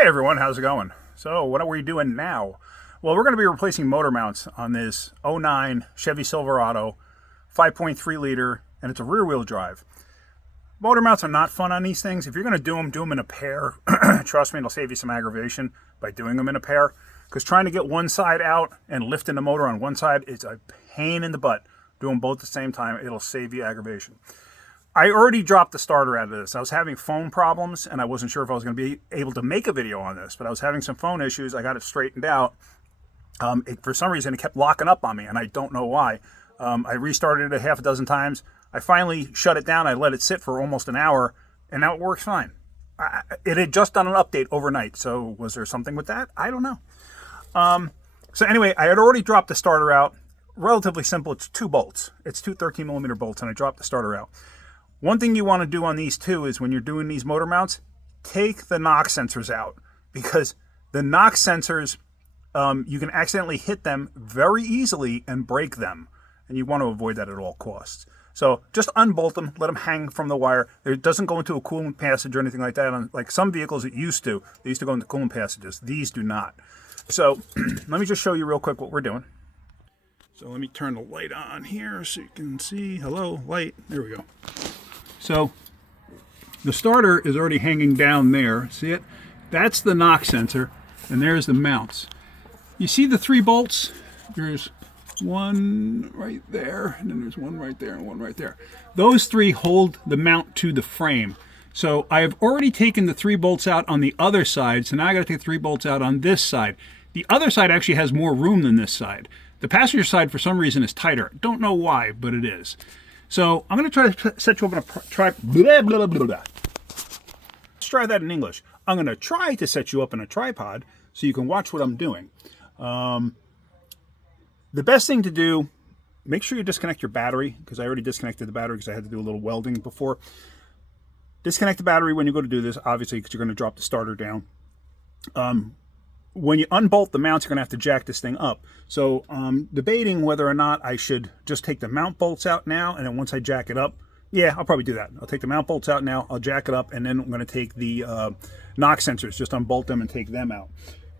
Hey everyone, how's it going? So what are we doing now? Well, we're going to be replacing motor mounts on this '09 Chevy Silverado 5.3 liter, and it's a rear wheel drive. Motor mounts are not fun on these things. If you're going to do them in a pair. Trust me, it'll save you some aggravation by doing them in a pair, because trying to get one side out and lifting the motor on one side is a pain in the butt. Do them both at the same time, it'll save you aggravation. I already dropped the starter out of this. I was having phone problems, and I wasn't sure if I was going to be able to make a video on this, but I was having some phone issues. I got it straightened out. For some reason, it kept locking up on me, and I don't know why. I restarted it a half a dozen times. I finally shut it down. I let it sit for almost an hour, and now it works fine. It had just done an update overnight, so was there something with that? I don't know. So anyway, I had already dropped the starter out. Relatively simple. It's 2 bolts. It's 2 13mm bolts, and I dropped the starter out. One thing you want to do on these too is when you're doing these motor mounts, take the knock sensors out, because the knock sensors, you can accidentally hit them very easily and break them, and you want to avoid that at all costs. So just unbolt them, let them hang from the wire. It doesn't go into a coolant passage or anything like that. Like some vehicles it used to. They used to go into coolant passages. These do not. So let me just show you real quick what we're doing. So let me turn the light on here so you can see. Hello, light. There we go. So the starter is already hanging down there. See it? That's the knock sensor, and there's the mounts. You see the 3 bolts? There's one right there, and then there's one right there and one right there. Those 3 hold the mount to the frame. So I have already taken the 3 bolts out on the other side, so now I got to take 3 bolts out on this side. The other side actually has more room than this side. The passenger side, for some reason, is tighter. Don't know why, but it is. So I'm going to try to set you up on a Let's try that in English. I'm going to try to set you up in a tripod so you can watch what I'm doing. The best thing to do, make sure you disconnect your battery, because I already disconnected the battery because I had to do a little welding before. Disconnect the battery when you go to do this, obviously, because you're going to drop the starter down. When you unbolt the mounts, you're going to have to jack this thing up. So debating whether or not I should just take the mount bolts out now, and then once I jack it up, yeah, I'll probably do that. I'll take the mount bolts out now, I'll jack it up, and then I'm going to take the knock sensors, just unbolt them and take them out.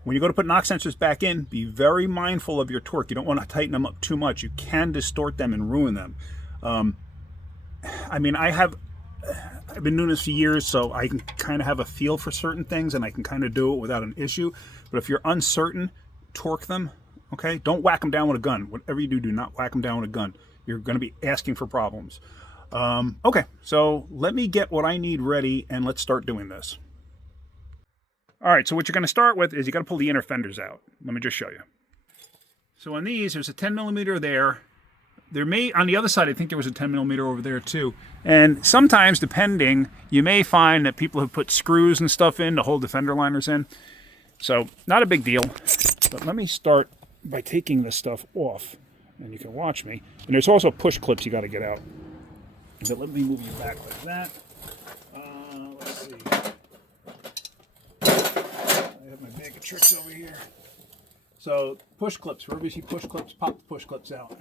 When you go to put knock sensors back in, be very mindful of your torque. You don't want to tighten them up too much. You can distort them and ruin them. I mean, I've been doing this for years, so I can kind of have a feel for certain things, and I can kind of do it without an issue. But if you're uncertain, torque them, okay? Don't whack them down with a gun. Whatever you do, do not whack them down with a gun. You're going to be asking for problems. Okay, so let me get what I need ready, and let's start doing this. All right, so what you're going to start with is you got to pull the inner fenders out. Let me just show you. So on these, there's a 10mm there. There may, on the other side, I think there was a 10mm over there too. And sometimes, depending, you may find that people have put screws and stuff in to hold the fender liners in. So, not a big deal. But let me start by taking this stuff off. And you can watch me. And there's also push clips you got to get out. So let me move you back like that. Let's see. I have my bag of tricks over here. So, push clips. Wherever you see push clips, pop the push clips out.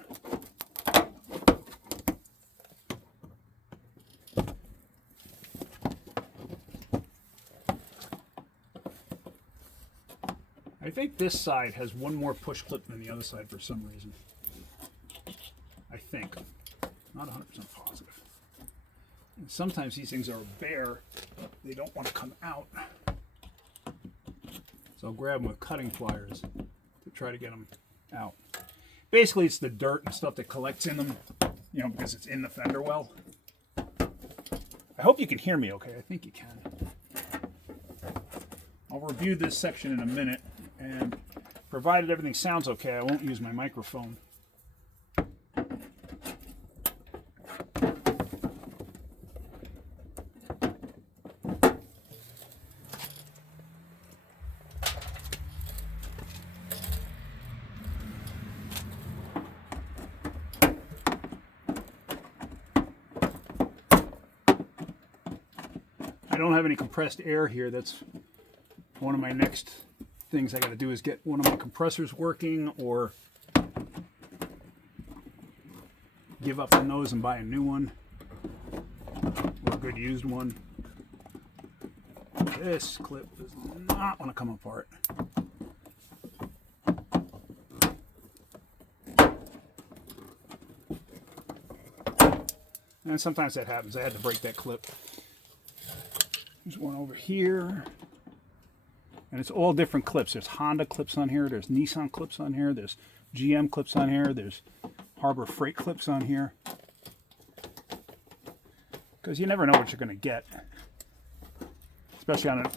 I think this side has one more push clip than the other side for some reason. I think. Not 100% positive. And sometimes these things are bare. They don't want to come out. So I'll grab them with cutting pliers to try to get them out. Basically, it's the dirt and stuff that collects in them, you know, because it's in the fender well. I hope you can hear me okay. I think you can. I'll review this section in a minute. And provided everything sounds okay, I won't use my microphone. I don't have any compressed air here. That's one of my next things I got to do is get one of my compressors working, or give up the nose and buy a new one, or a good used one. This clip does not want to come apart. And sometimes that happens. I had to break that clip. There's one over here. And it's all different clips. There's Honda clips on here. There's Nissan clips on here. There's GM clips on here. There's Harbor Freight clips on here. Because you never know what you're going to get. Especially on an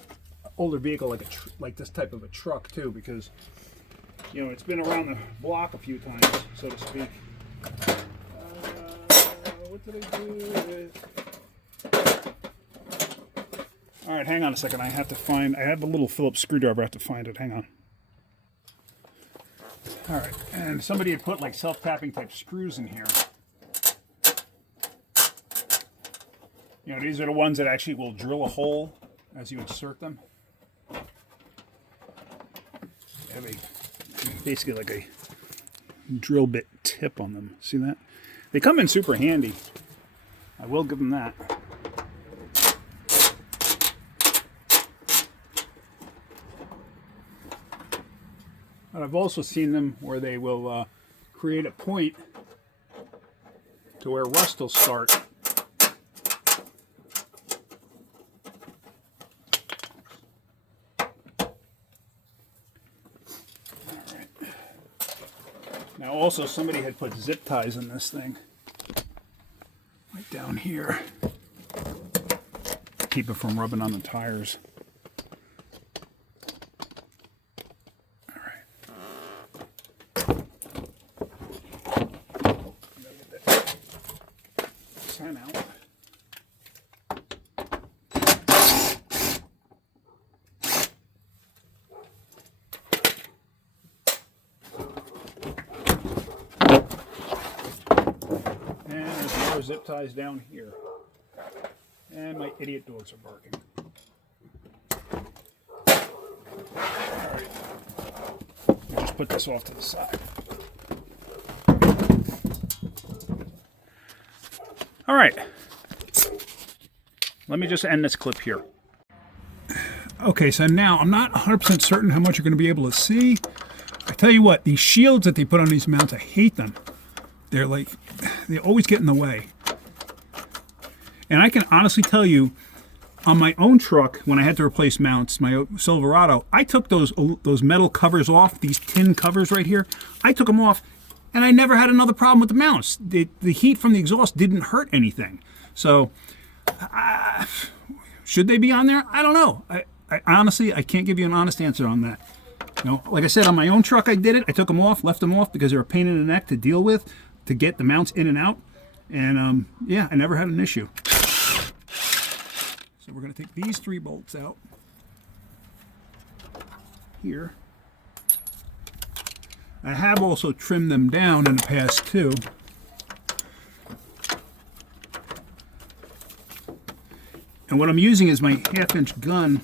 older vehicle like this type of a truck too. Because, you know, it's been around the block a few times, so to speak. What did I do with... All right, hang on a second. I have a little Phillips screwdriver. I have to find it. Hang on. All right, and somebody had put like self-tapping type screws in here. You know, these are the ones that actually will drill a hole as you insert them. They have basically like a drill bit tip on them. See that? They come in super handy. I will give them that. But I've also seen them where they will create a point to where rust will start. Alright. Now also somebody had put zip ties in this thing. Right down here. To keep it from rubbing on the tires. Sign out. And there's more zip ties down here. And my idiot dogs are barking. Alright. I'll just put this off to the side. All right, let me just end this clip here. Okay, so now I'm not 100% certain how much you're going to be able to see. I tell you what, these shields that they put on these mounts, I hate them. They're like, they always get in the way. And I can honestly tell you, on my own truck, when I had to replace mounts, my Silverado, I took those metal covers off, these tin covers right here. I took them off. And I never had another problem with the mounts. The heat from the exhaust didn't hurt anything. So, should they be on there? I don't know. I honestly, I can't give you an honest answer on that. You know, like I said, on my own truck I did it. I took them off, left them off because they were a pain in the neck to deal with, to get the mounts in and out. And yeah, I never had an issue. So we're going to take these 3 bolts out. Here. I have also trimmed them down in the past too. And what I'm using is my 1/2-inch gun.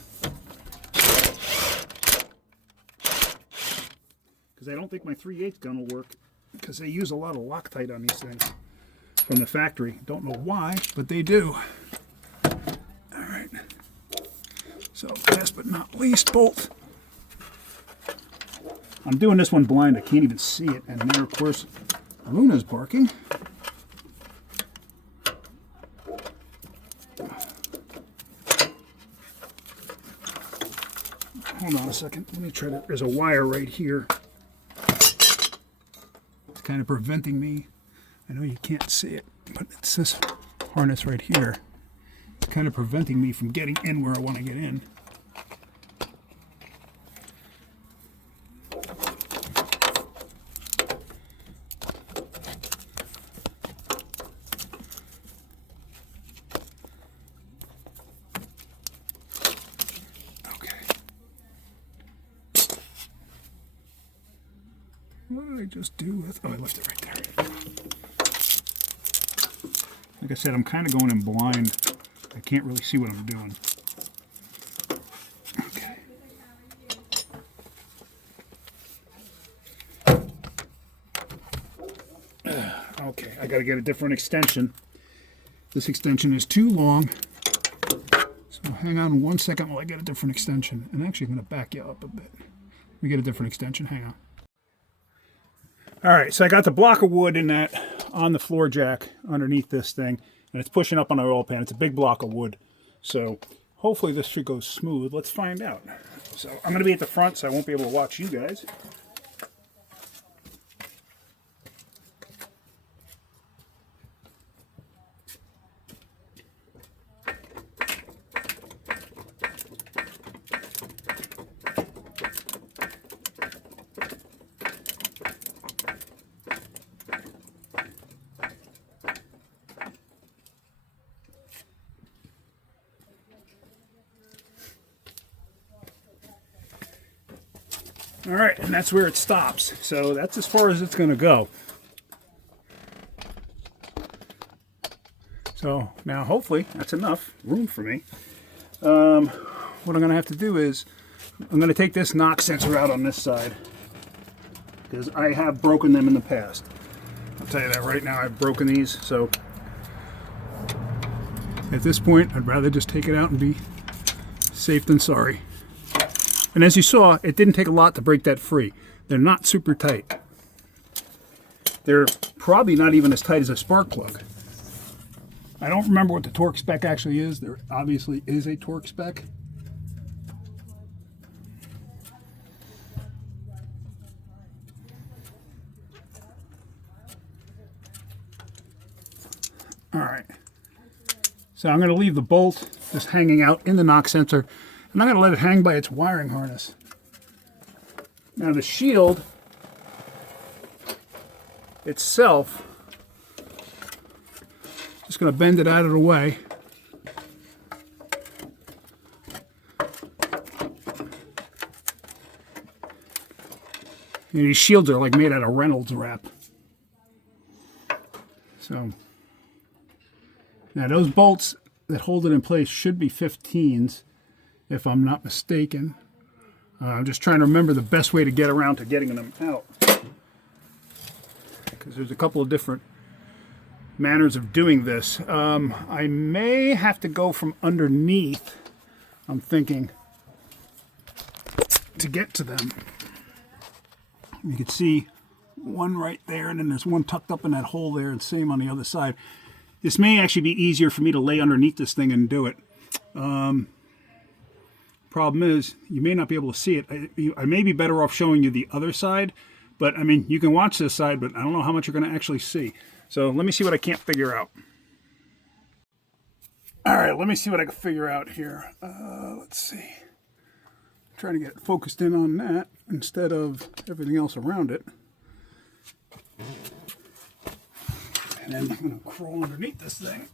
Because I don't think my 3/8 gun will work. Because they use a lot of Loctite on these things from the factory. Don't know why, but they do. Alright. So last but not least, bolt. I'm doing this one blind, I can't even see it. And there, of course, Luna's barking. Hold on a second, let me try to, there's a wire right here. It's kind of preventing me. I know you can't see it, but it's this harness right here. It's kind of preventing me from getting in where I want to get in. What did I just do with... Oh, I left it right there. Like I said, I'm kind of going in blind. I can't really see what I'm doing. Okay. Okay, I got to get a different extension. This extension is too long. So So hang on 1 second while I get a different extension. And actually I'm going to back you up a bit. Let me get a different extension. Hang on. All right, so I got the block of wood in that on the floor jack underneath this thing, and it's pushing up on our oil pan. It's a big block of wood. So hopefully this should go smooth. Let's find out. So I'm going to be at the front, so I won't be able to watch you guys. All right, and that's where it stops. So that's as far as it's going to go. So now hopefully that's enough room for me. What I'm going to have to do is I'm going to take this knock sensor out on this side because I have broken them in the past. I'll tell you that right now, I've broken these. So at this point, I'd rather just take it out and be safe than sorry. And as you saw, it didn't take a lot to break that free. They're not super tight. They're probably not even as tight as a spark plug. I don't remember what the torque spec actually is. There obviously is a torque spec. All right. So I'm going to leave the bolt just hanging out in the knock sensor. I'm not going to let it hang by its wiring harness. Now the shield itself, just going to bend it out of the way. And these shields are like made out of Reynolds wrap. So now those bolts that hold it in place should be 15s. If I'm not mistaken. I'm just trying to remember the best way to get around to getting them out. Because there's a couple of different manners of doing this. I may have to go from underneath, I'm thinking, to get to them. You can see one right there, and then there's one tucked up in that hole there, and same on the other side. This may actually be easier for me to lay underneath this thing and do it. Problem is, you may not be able to see it. I may be better off showing you the other side, but I mean, you can watch this side, but I don't know how much you're going to actually see. So let me see what I can't figure out. All right, let me see what I can figure out here. Let's see. I'm trying to get focused in on that instead of everything else around it. And then I'm going to crawl underneath this thing.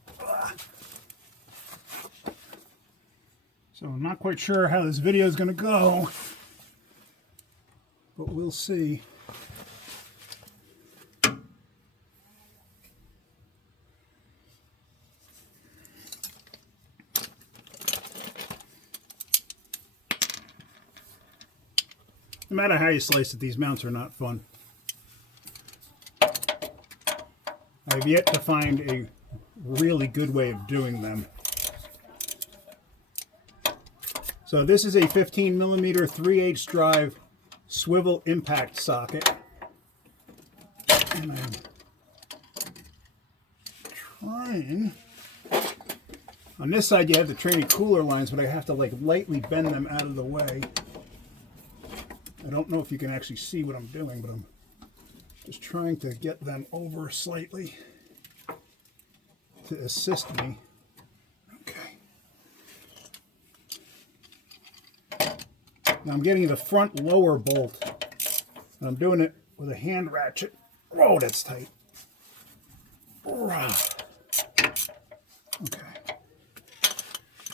So I'm not quite sure how this video is going to go, but we'll see. No matter how you slice it, these mounts are not fun. I've yet to find a really good way of doing them. So this is a 15 millimeter 3/8 drive swivel impact socket. And I'm trying. On this side you have the training cooler lines, but I have to like lightly bend them out of the way. I don't know if you can actually see what I'm doing, but I'm just trying to get them over slightly to assist me. Now I'm getting the front lower bolt, and I'm doing it with a hand ratchet. Whoa, that's tight. Okay.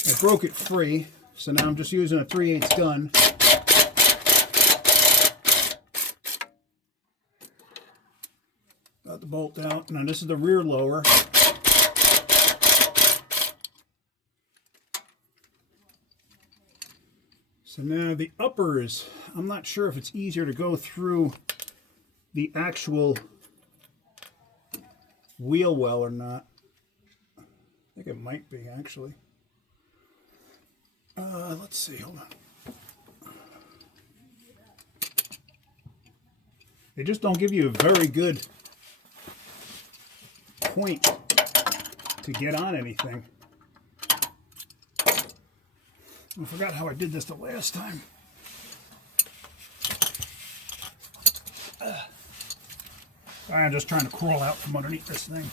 I broke it free, so now I'm just using a 3/8 gun. Got the bolt out. Now this is the rear lower. So now the uppers, I'm not sure if it's easier to go through the actual wheel well or not. I think it might be, actually. Let's see, hold on. They just don't give you a very good point to get on anything. I forgot how I did this the last time. I'm just trying to crawl out from underneath this thing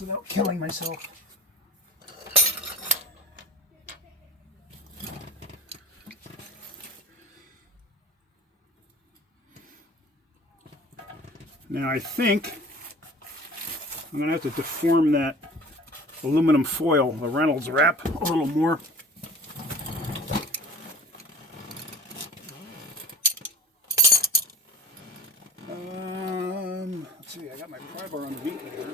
without killing myself. Now I think I'm going to have to deform that aluminum foil, the Reynolds wrap, a little more. Let's see, I got my pry bar underneath here.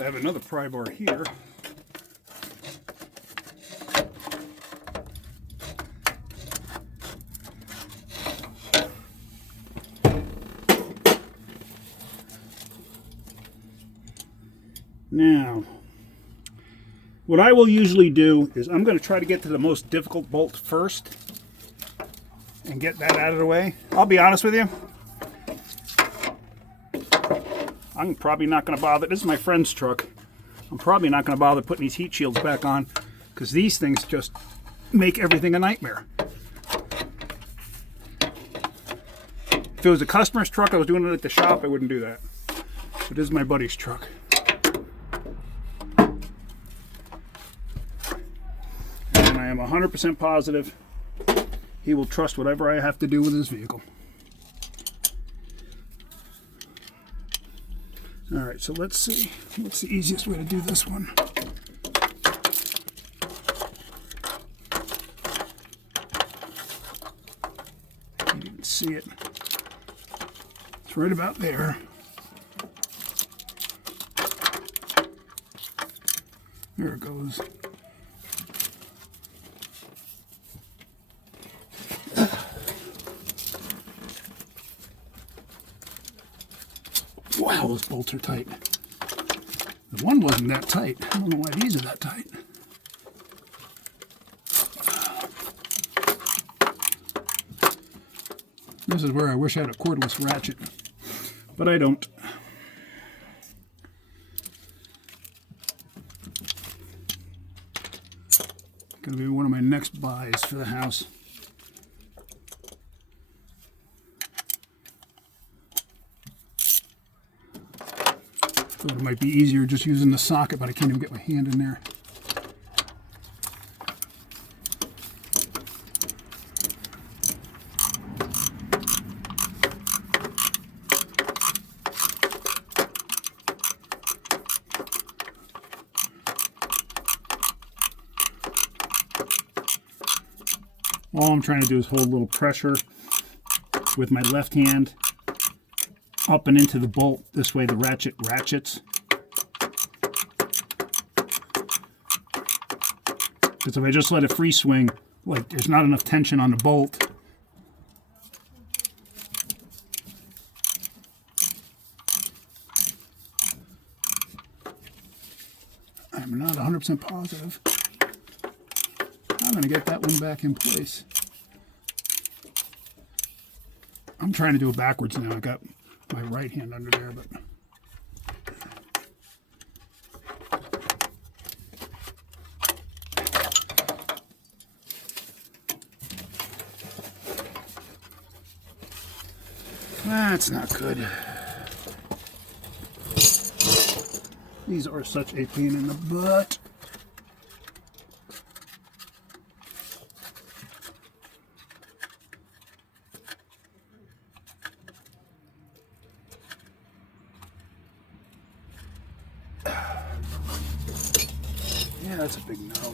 I have another pry bar here. Now, what I will usually do is I'm going to try to get to the most difficult bolt first and get that out of the way. I'll be honest with you, I'm probably not going to bother. This is my friend's truck. I'm probably not going to bother putting these heat shields back on because these things just make everything a nightmare. If it was a customer's truck, I was doing it at the shop, I wouldn't do that. But this is my buddy's truck. And I am 100% positive he will trust whatever I have to do with his vehicle. All right, so let's see. What's the easiest way to do this one? You can see it. It's right about there. There it goes. Wow, those bolts are tight. The one wasn't that tight. I don't know why these are that tight. This is where I wish I had a cordless ratchet, but I don't. Gonna be one of my next buys for the house. Thought it might be easier just using the socket, but I can't even get my hand in there. All I'm trying to do is hold a little pressure with my left hand up and into the bolt. This way the ratchet ratchets. Because if I just let it free swing, like there's not enough tension on the bolt. I'm not 100% positive I'm going to get that one back in place. I'm trying to do it backwards now. I got my right hand under there, but that's not good. These are such a pain in the butt. Yeah, that's a big no.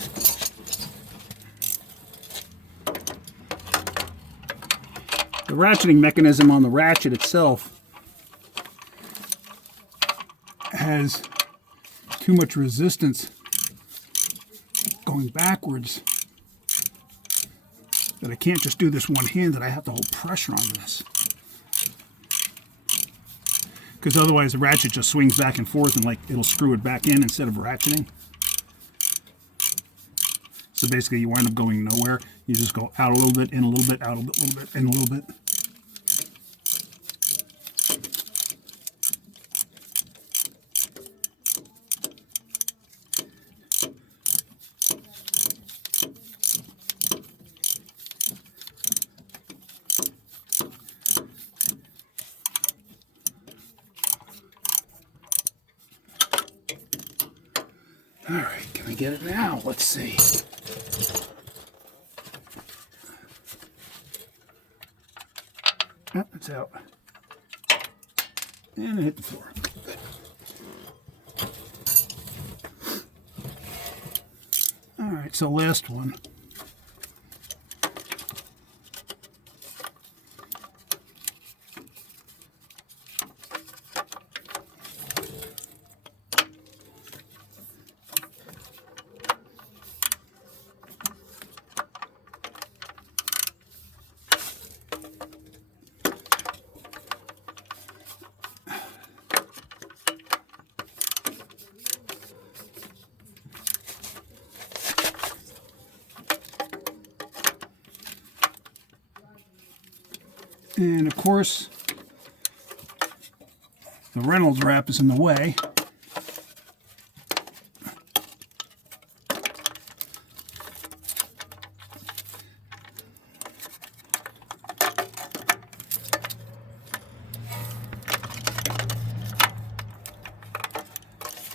The ratcheting mechanism on the ratchet itself has too much resistance going backwards that I can't just do this one-handed. I have to hold pressure on this. Because otherwise the ratchet just swings back and forth and like it'll screw it back in instead of ratcheting. So basically you wind up going nowhere. You just go out a little bit, in a little bit, out a little bit, in a little bit. All right, can I get it now? Let's see. Oh, it's out. And it hit the floor. All right, so last one. And of course, the Reynolds wrap is in the way.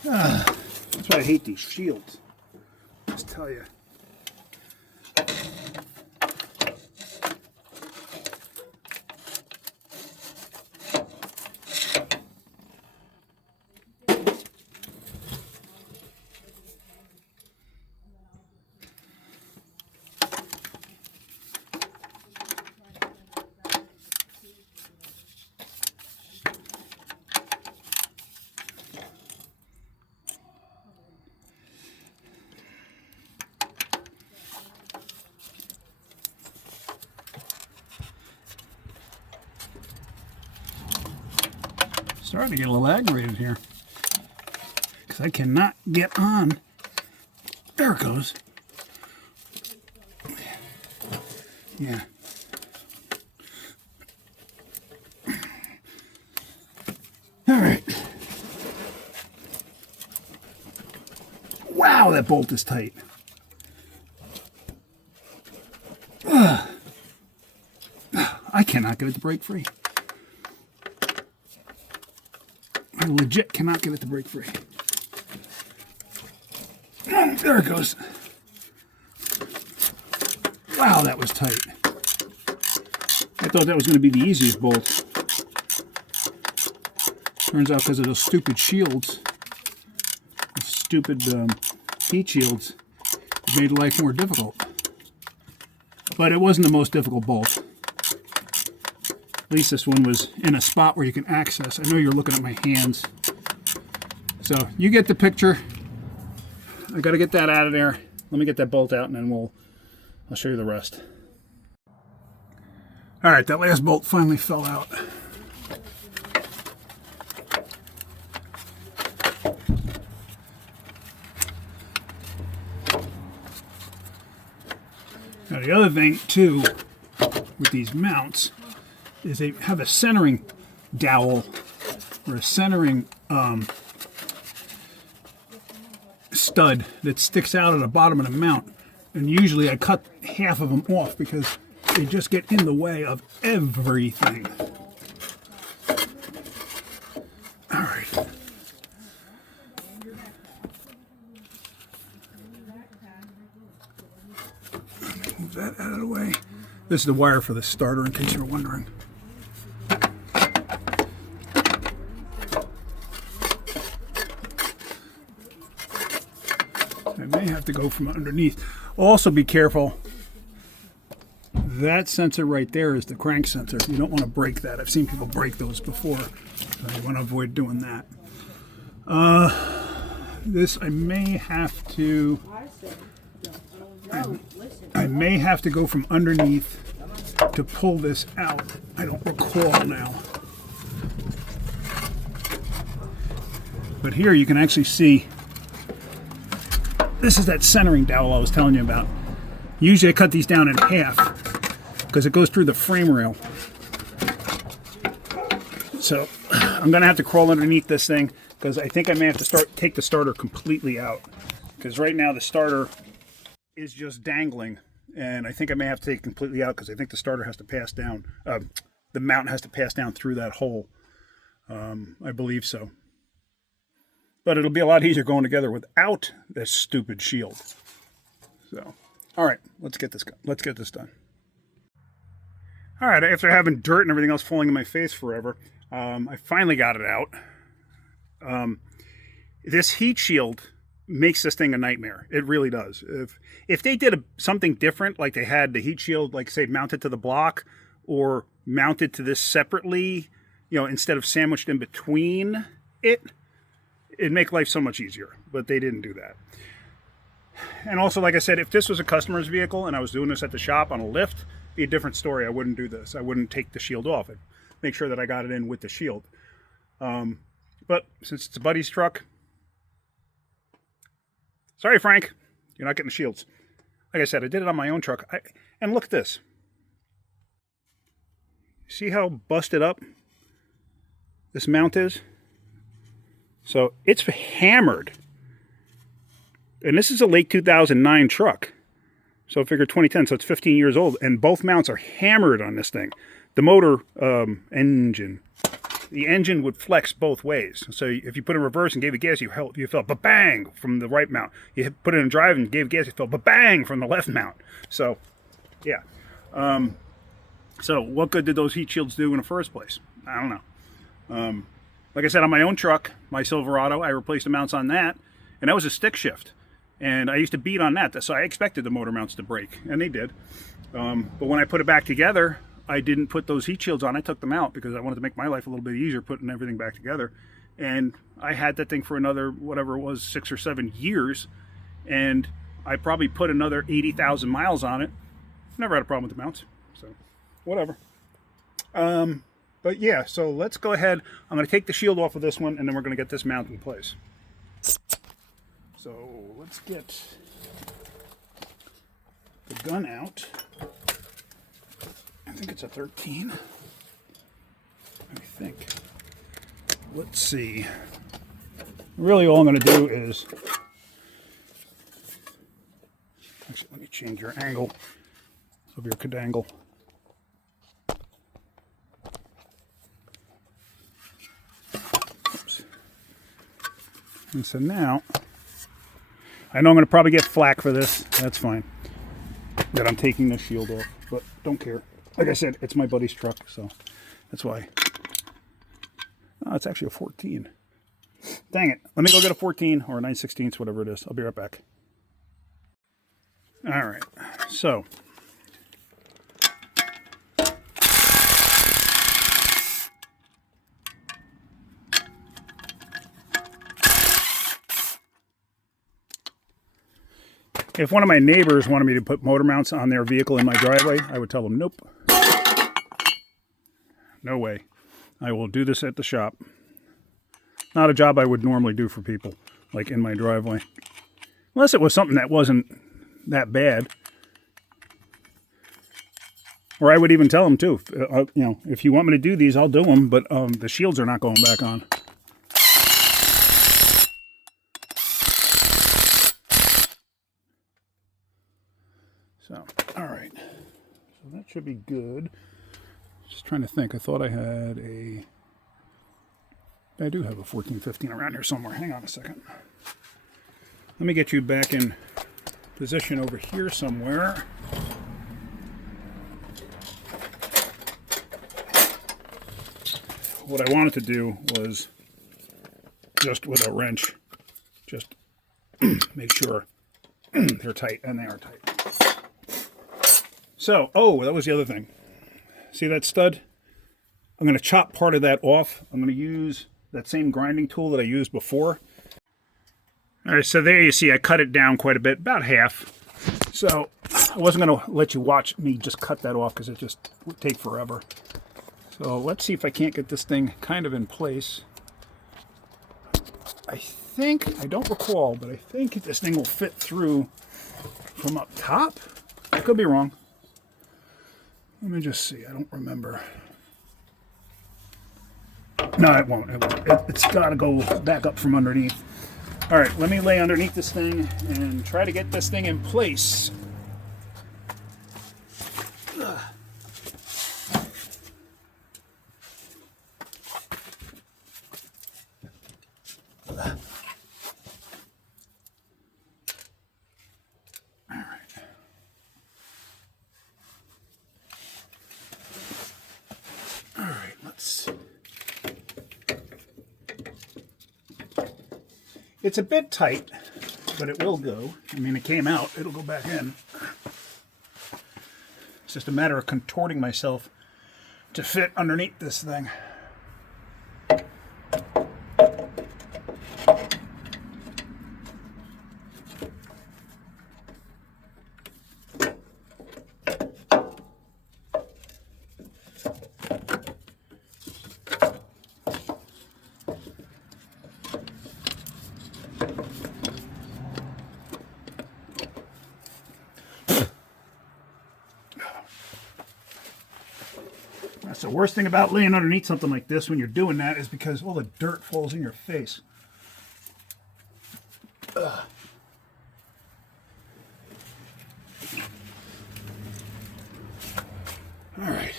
That's why I hate these shields. Just tell you. Starting to get a little aggravated here because I cannot get on. There it goes. Yeah. All right. Wow, that bolt is tight. I cannot get it to break free. I legit cannot get it to break free. Oh, there it goes. Wow, that was tight. I thought that was going to be the easiest bolt. Turns out because of those stupid shields, those stupid heat shields, it made life more difficult. But it wasn't the most difficult bolt. At least this one was in a spot where you can access. I know you're looking at my hands. So you get the picture. I got to get that out of there. Let me get that bolt out and then I'll show you the rest. All right, that last bolt finally fell out. Now the other thing too with these mounts is they have a centering dowel or a centering stud that sticks out at the bottom of the mount, and usually I cut half of them off because they just get in the way of everything. All right. Move that out of the way. This is the wire for the starter, in case you're wondering. I may have to go from underneath. Also be careful. That sensor right there is the crank sensor. You don't want to break that. I've seen people break those before. So you want to avoid doing that. This I may have to... I may have to go from underneath to pull this out. I don't recall now. But here you can actually see this is that centering dowel I was telling you about. Usually I cut these down in half because it goes through the frame rail. So I'm gonna have to crawl underneath this thing because I think I may have to take the starter completely out, because right now the starter is just dangling, and I think I may have to take it completely out because I think the starter has to pass down, the mount has to pass down through that hole. I believe so. But it'll be a lot easier going together without this stupid shield. So, all right, let's get this done. All right, after having dirt and everything else falling in my face forever, I finally got it out. This heat shield makes this thing a nightmare. It really does. If they did something different, like they had the heat shield, like say mounted to the block or mounted to this separately, instead of sandwiched in between it'd make life so much easier. But they didn't do that. And also, like I said, if this was a customer's vehicle and I was doing this at the shop on a lift, it'd be a different story. I wouldn't do this. I wouldn't take the shield off. I'd make sure that I got it in with the shield. But since it's a buddy's truck, sorry, Frank, you're not getting the shields. Like I said, I did it on my own truck. And look at this. See how busted up this mount is? So it's hammered. And this is a late 2009 truck. So figure 2010, so it's 15 years old. And both mounts are hammered on this thing. The motor engine. The engine would flex both ways. So if you put it in reverse and gave it gas, you felt ba-bang from the right mount. You put it in drive and gave gas, you felt ba-bang from the left mount. So, yeah. So what good did those heat shields do in the first place? I don't know. Like I said, on my own truck, my Silverado, I replaced the mounts on that, and that was a stick shift. And I used to beat on that, so I expected the motor mounts to break, and they did. But when I put it back together, I didn't put those heat shields on. I took them out because I wanted to make my life a little bit easier putting everything back together. And I had that thing for another, whatever it was, 6 or 7 years. And I probably put another 80,000 miles on it. Never had a problem with the mounts. So, whatever. But yeah, so let's go ahead. I'm going to take the shield off of this one, and then we're going to get this mount in place. So let's get the gun out. I think it's a 13. I think. Let's see. Really all I'm going to do is... Actually, let me change your angle of your cadangle. Oops. And so now, I know I'm going to probably get flack for this. That's fine. That I'm taking this shield off, but don't care. Like I said, it's my buddy's truck, so that's why. Oh, it's actually a 14. Dang it. Let me go get a 14 or a 9/16, whatever it is. I'll be right back. All right. So. If one of my neighbors wanted me to put motor mounts on their vehicle in my driveway, I would tell them, nope. No way. I will do this at the shop. Not a job I would normally do for people, like in my driveway. Unless it was something that wasn't that bad. Or I would even tell them too, if you want me to do these, I'll do them, but the shields are not going back on. So, all right. So that should be good. Just trying to think. I thought I had I do have a 1415 around here somewhere. Hang on a second. Let me get you back in position over here somewhere. What I wanted to do was just with a wrench, just make sure they're tight, and they are tight. So, that was the other thing. See that stud? I'm going to chop part of that off. I'm going to use that same grinding tool that I used before. All right, so there you see I cut it down quite a bit, about half. So I wasn't going to let you watch me just cut that off because it just would take forever. So let's see if I can't get this thing kind of in place. I think, I don't recall, but I think this thing will fit through from up top. I could be wrong. Let me just see. I don't remember. No, it won't. It's got to go back up from underneath. All right, let me lay underneath this thing and try to get this thing in place. Ugh. It's a bit tight, but it will go. I mean, it came out. It'll go back in. It's just a matter of contorting myself to fit underneath this thing. That's the worst thing about laying underneath something like this when you're doing that, is because all the dirt falls in your face. Ugh. All right.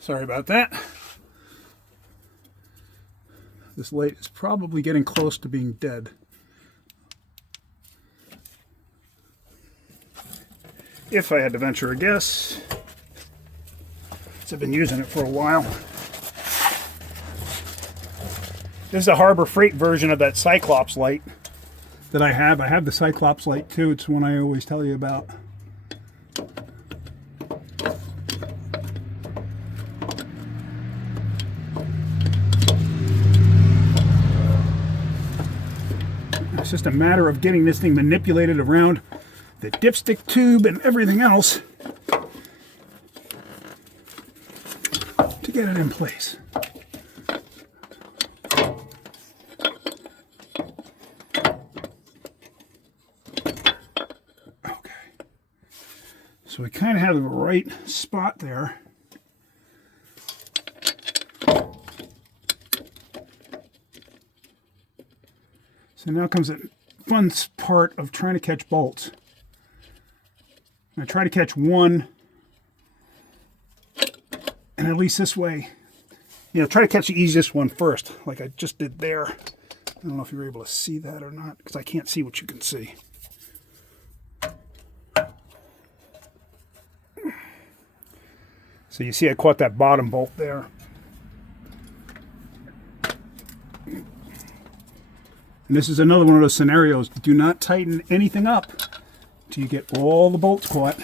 Sorry about that. This light is probably getting close to being dead. If I had to venture a guess, since I've been using it for a while. This is a Harbor Freight version of that Cyclops light that I have. I have the Cyclops light too. It's one I always tell you about. It's just a matter of getting this thing manipulated around the dipstick tube and everything else to get it in place. Okay. So we kind of have the right spot there. So now comes the fun part of trying to catch bolts. I try to catch one, and at least this way, try to catch the easiest one first, like I just did there. I don't know if you were able to see that or not, because I can't see what you can see. So you see I caught that bottom bolt there. And this is another one of those scenarios. Do not tighten anything up till you get all the bolts caught.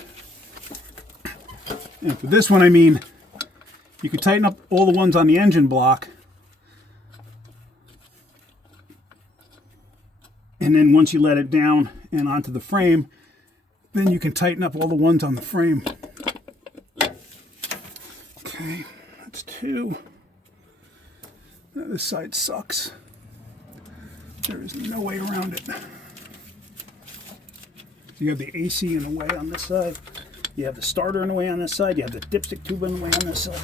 And for this one, I mean, you can tighten up all the ones on the engine block. And then once you let it down and onto the frame, then you can tighten up all the ones on the frame. Okay, that's two. Now this side sucks. There is no way around it. You have the AC in the way on this side. You have the starter in the way on this side. You have the dipstick tube in the way on this side.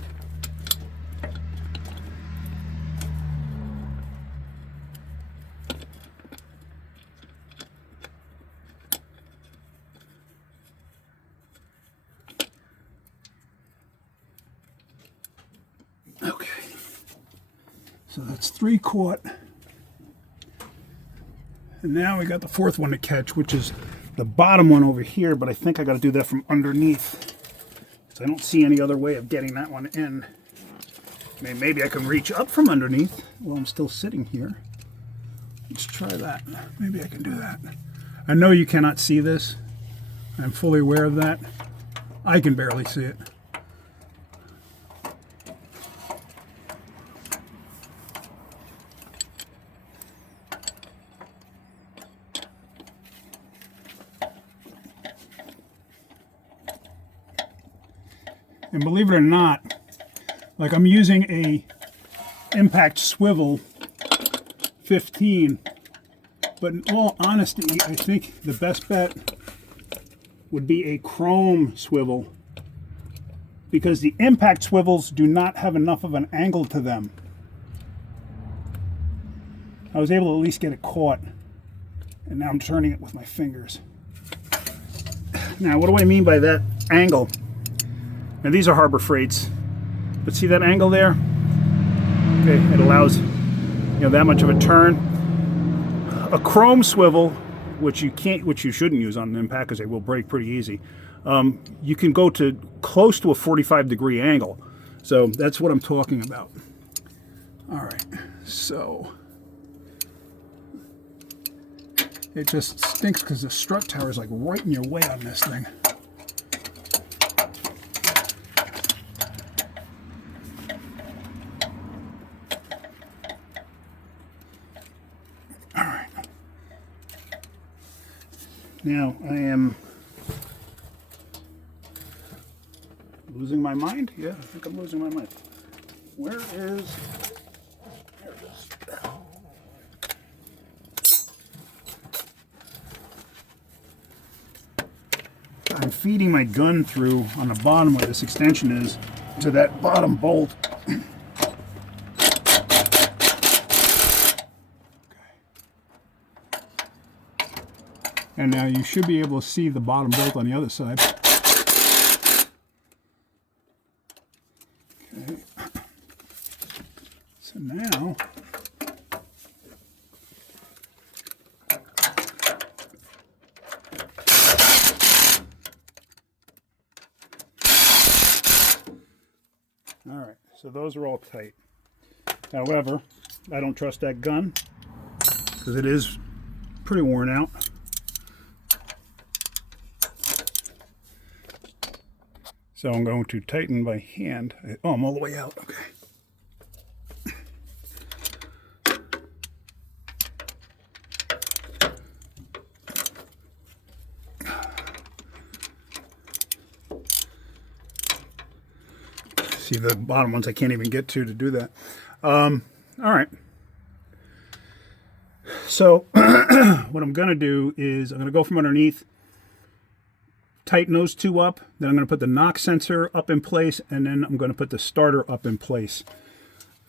Okay. So that's 3 caught. And now we got the fourth one to catch, which is the bottom one over here, but I think I got to do that from underneath, because I don't see any other way of getting that one in. I mean, maybe I can reach up from underneath while I'm still sitting here. Let's try that. Maybe I can do that. I know you cannot see this. I'm fully aware of that. I can barely see it. And believe it or not, like I'm using a impact swivel 15. But in all honesty, I think the best bet would be a chrome swivel, because the impact swivels do not have enough of an angle to them. I was able to at least get it caught, and now I'm turning it with my fingers. Now, what do I mean by that angle? Now, these are Harbor Freights, but see that angle there? Okay, it allows, that much of a turn. A chrome swivel, which you shouldn't use on an impact because they will break pretty easy. You can go to close to a 45-degree angle. So that's what I'm talking about. All right, so it just stinks because the strut tower is like right in your way on this thing. All right. Now I am losing my mind? Yeah, I think I'm losing my mind. Where is... There it is. I'm feeding my gun through on the bottom where this extension is to that bottom bolt. And now you should be able to see the bottom bolt on the other side. Okay. So now, all right, so those are all tight. However, I don't trust that gun because it is pretty worn out. So I'm going to tighten by hand. Oh, I'm all the way out. Okay. See, the bottom ones I can't even get to do that. All right. So what I'm going to do is I'm going to go from underneath, tighten those two up, then I'm going to put the knock sensor up in place, and then I'm going to put the starter up in place.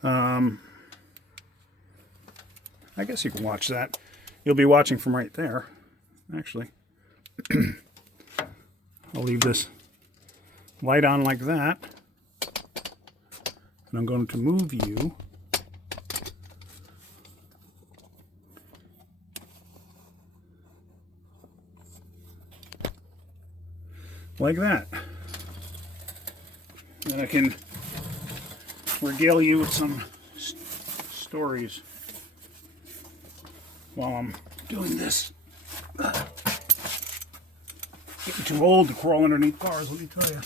I guess you can watch that. You'll be watching from right there, actually. I'll leave this light on like that, and I'm going to move you like that. And I can regale you with some stories while I'm doing this. Getting too old to crawl underneath cars, let me tell you.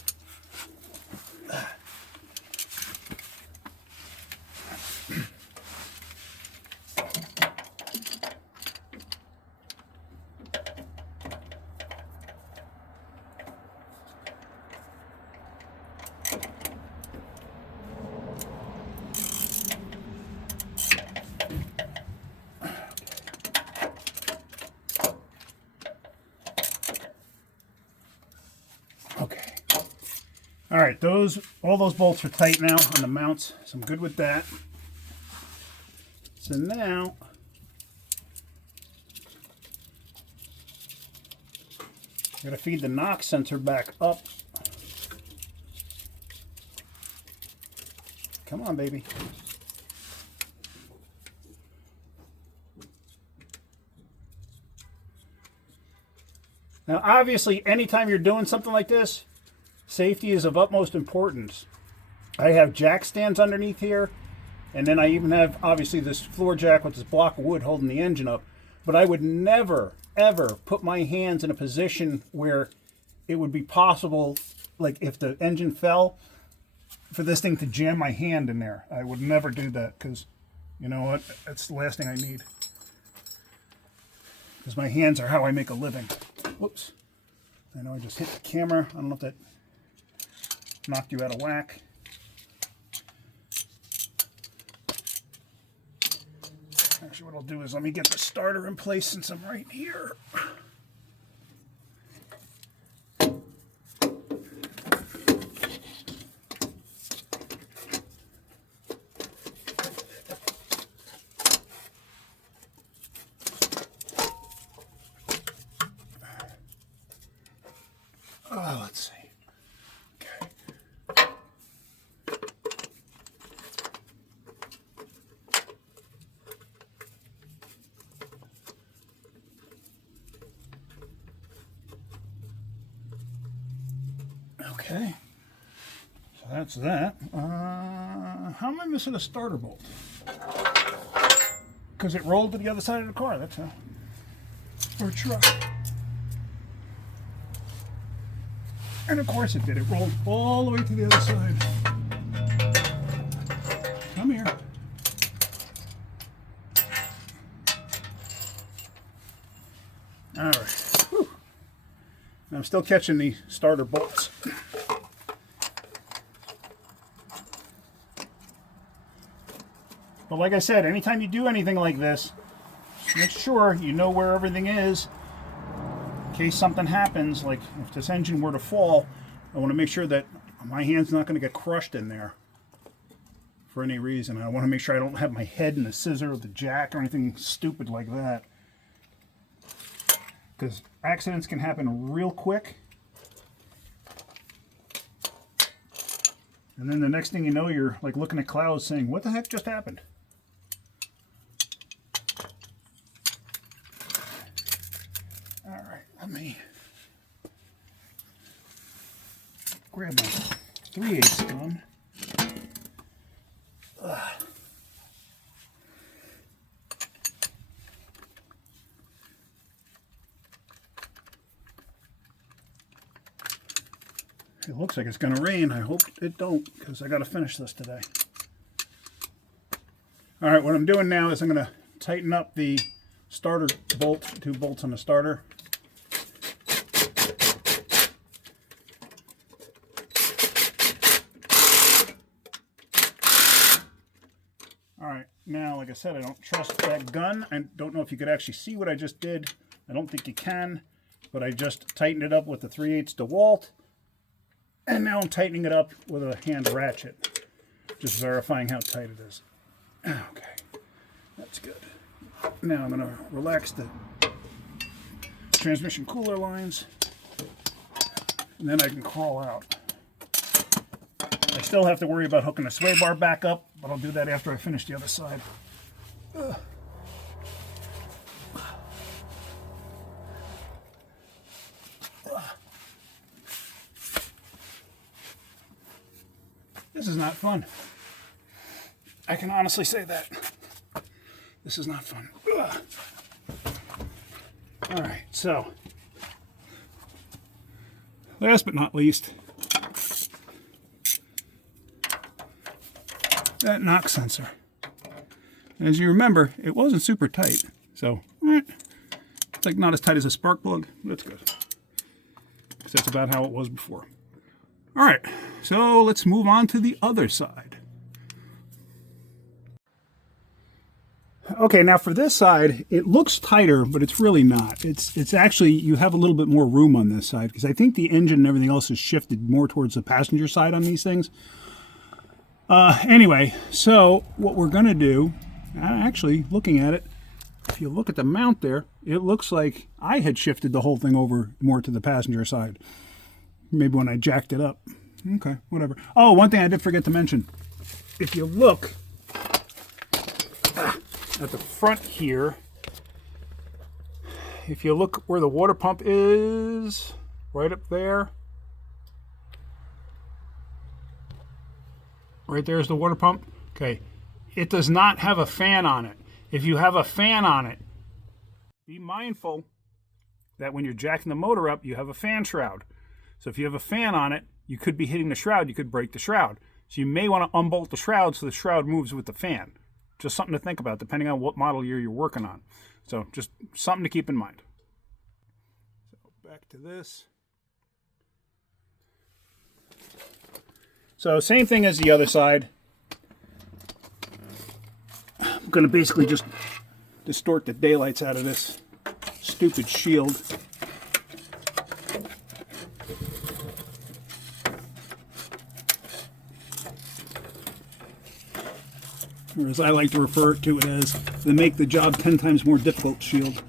Okay. All right, all those bolts are tight now on the mounts, so I'm good with that. So now I'm going to feed the knock sensor back up. Come on, baby. Now, obviously, anytime you're doing something like this, safety is of utmost importance. I have jack stands underneath here, and then I even have, obviously, this floor jack with this block of wood holding the engine up. But I would never, ever put my hands in a position where it would be possible, like if the engine fell, for this thing to jam my hand in there. I would never do that because, you know what, that's the last thing I need. Because my hands are how I make a living. Whoops. I know I just hit the camera. I don't know if that knocked you out of whack. Actually, what I'll do is let me get the starter in place since I'm right here. Oh, let's see. Okay, so that's that. How am I missing a starter bolt? Because it rolled to the other side of the car, that's how. Or truck. And of course it did. It rolled all the way to the other side. Come here. All right. Whew. I'm still catching the starter bolts. But like I said, anytime you do anything like this, just make sure you know where everything is in case something happens. Like if this engine were to fall, I want to make sure that my hand's not going to get crushed in there for any reason. I want to make sure I don't have my head in the scissor or the jack or anything stupid like that, because accidents can happen real quick. And then the next thing you know, you're like looking at clouds saying, what the heck just happened? All right, let me grab my 3/8 gun. It looks like it's going to rain. I hope it don't, because I got to finish this today. All right, what I'm doing now is I'm going to tighten up the starter bolt, 2 bolts on the starter. All right, now, like I said, I don't trust that gun. I don't know if you could actually see what I just did. I don't think you can, but I just tightened it up with the 3/8 DeWalt. And now I'm tightening it up with a hand ratchet, just verifying how tight it is. Okay, that's good. Now I'm going to relax the transmission cooler lines, and then I can crawl out. I still have to worry about hooking the sway bar back up, but I'll do that after I finish the other side. This is not fun. I can honestly say that. This is not fun. Ugh. All right, so last but not least, that knock sensor. As you remember, it wasn't super tight, so it's like not as tight as a spark plug. That's good, because that's about how it was before. All right, so let's move on to the other side. Okay, now for this side, it looks tighter, but it's really not. It's actually, you have a little bit more room on this side, because I think the engine and everything else is shifted more towards the passenger side on these things. Anyway, so what we're going to do, actually looking at it, if you look at the mount there, it looks like I had shifted the whole thing over more to the passenger side. Maybe when I jacked it up. Okay, whatever. Oh, one thing I did forget to mention. If you look at the front here, if you look where the water pump is, right up there. Right there's the water pump. Okay, it does not have a fan on it. If you have a fan on it, be mindful that when you're jacking the motor up, you have a fan shroud. So if you have a fan on it, you could be hitting the shroud, you could break the shroud. So you may want to unbolt the shroud so the shroud moves with the fan. Just something to think about depending on what model year you're working on. So just something to keep in mind. So back to this. So same thing as the other side. I'm going to basically just distort the daylights out of this stupid shield. Or as I like to refer to it as, the make the job 10 times more difficult shield.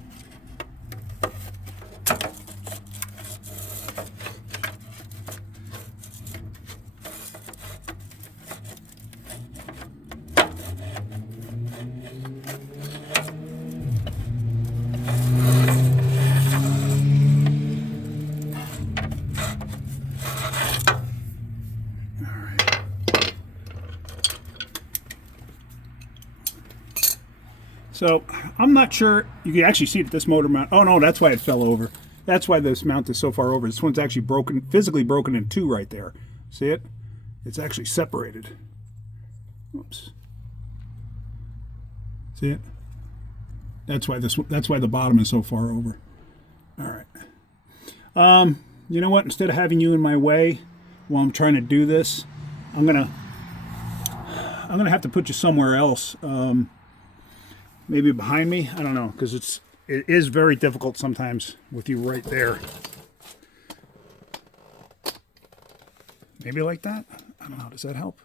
So I'm not sure, you can actually see that this motor mount, oh no, that's why it fell over. That's why this mount is so far over. This one's actually broken, physically broken in two right there. See it? It's actually separated. Oops. See it? That's why the bottom is so far over. All right. You know what? Instead of having you in my way while I'm trying to do this, I'm gonna have to put you somewhere else. Maybe behind me. I don't know, because it is very difficult sometimes with you right there. Maybe like that. I don't know. Does that help?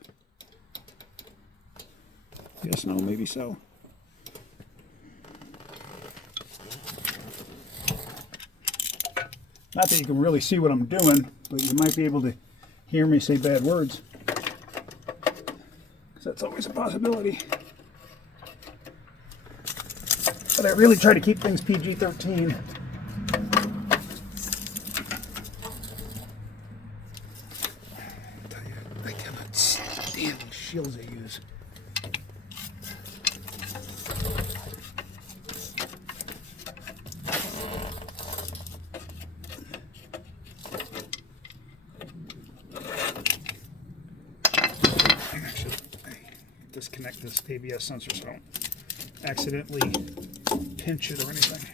Yes, no, maybe so. Not that you can really see what I'm doing, but you might be able to hear me say bad words. Because that's always a possibility. But I really try to keep things PG-13. I tell you, I cannot stand these shields they use. Actually, I disconnect this ABS sensor so I don't accidentally pinch it or anything.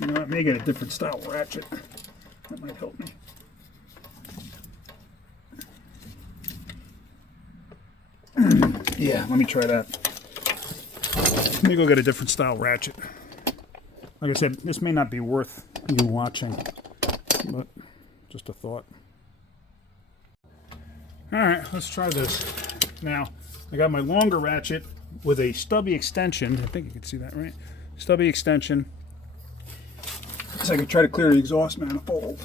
You know, I may get a different style ratchet. That might help me. Yeah, let me try that. Let me go get a different style ratchet. Like I said, this may not be worth you watching, but just a thought. Alright, let's try this. Now, I got my longer ratchet with a stubby extension. I think you can see that, right? Stubby extension. So I can try to clear the exhaust manifold.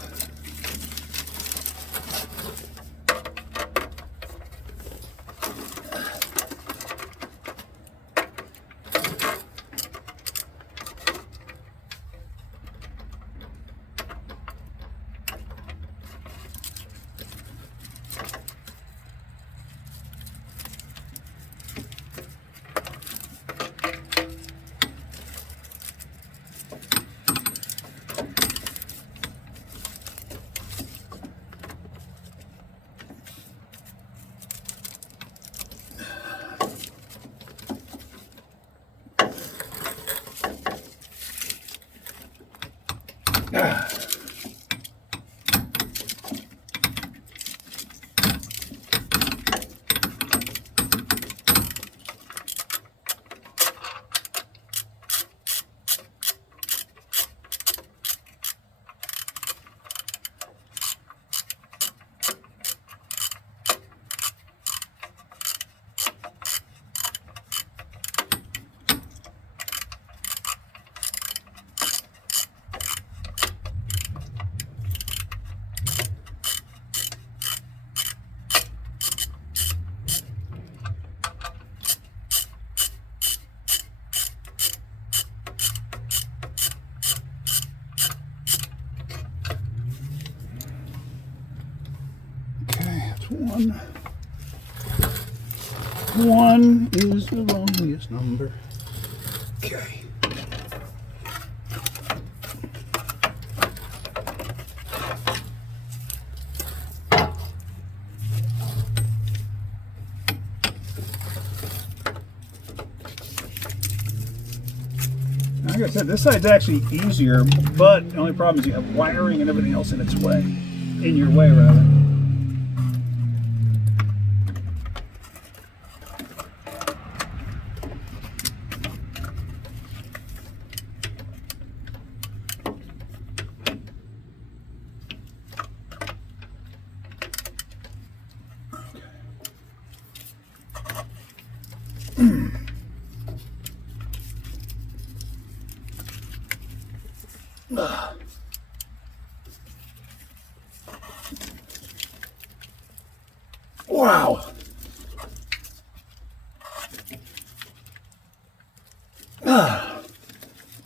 One. One is the loneliest number. Okay. I said, this side's actually easier, but the only problem is you have wiring and everything else in its way. In your way, rather. Wow.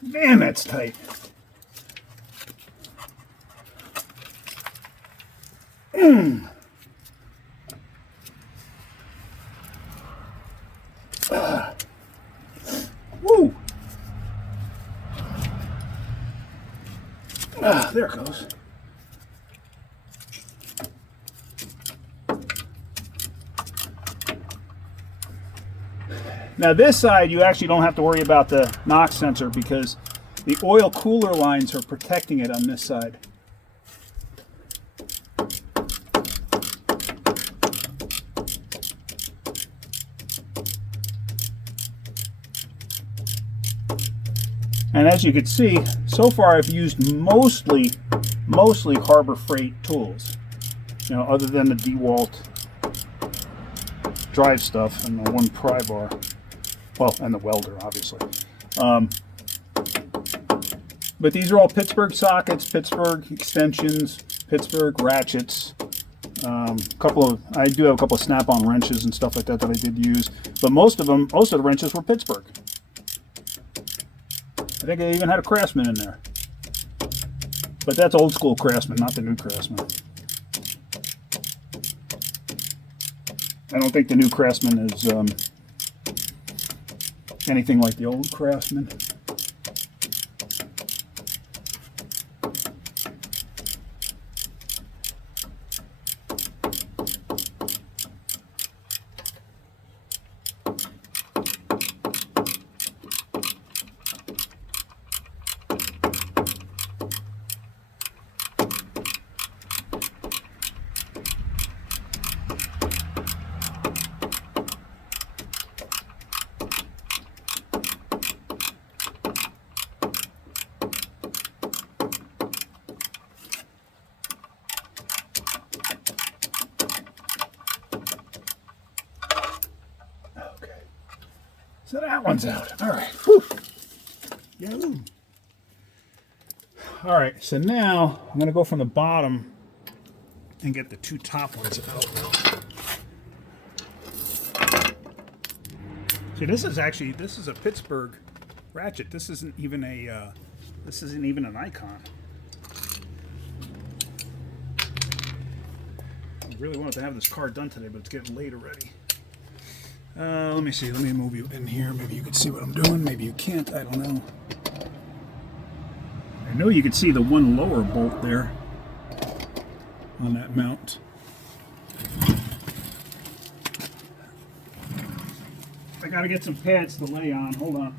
Man, that's tight. Woo. There it goes. Now this side, you actually don't have to worry about the knock sensor because the oil cooler lines are protecting it on this side. And as you can see, so far I've used mostly Harbor Freight tools. You know, other than the DeWalt drive stuff and the one pry bar. Well, and the welder, obviously. But these are all Pittsburgh sockets, Pittsburgh extensions, Pittsburgh ratchets. I do have a couple of snap-on wrenches and stuff like that I did use. But most of the wrenches were Pittsburgh. I think I even had a Craftsman in there. But that's old school Craftsman, not the new Craftsman. I don't think the new Craftsman is anything like the old Craftsman. So that one's out. All right. Whew. Yahoo. All right. So now I'm going to go from the bottom and get the two top ones out. See, this is a Pittsburgh ratchet. This isn't even an Icon. I really wanted to have this car done today, but it's getting late already. Let me see. Let me move you in here. Maybe you can see what I'm doing. Maybe you can't. I don't know. I know you can see the one lower bolt there on that mount. I gotta get some pads to lay on. Hold on.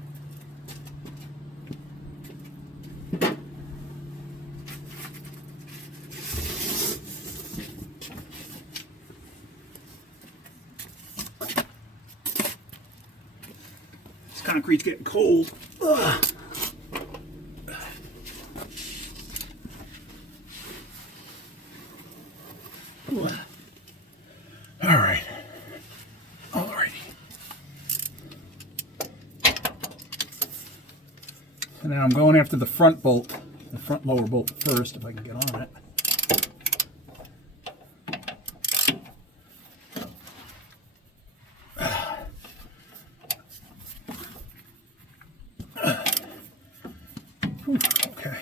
Concrete's getting cold. Ugh. All right. So now I'm going after the front bolt, the front lower bolt first, if I can get on it. Okay.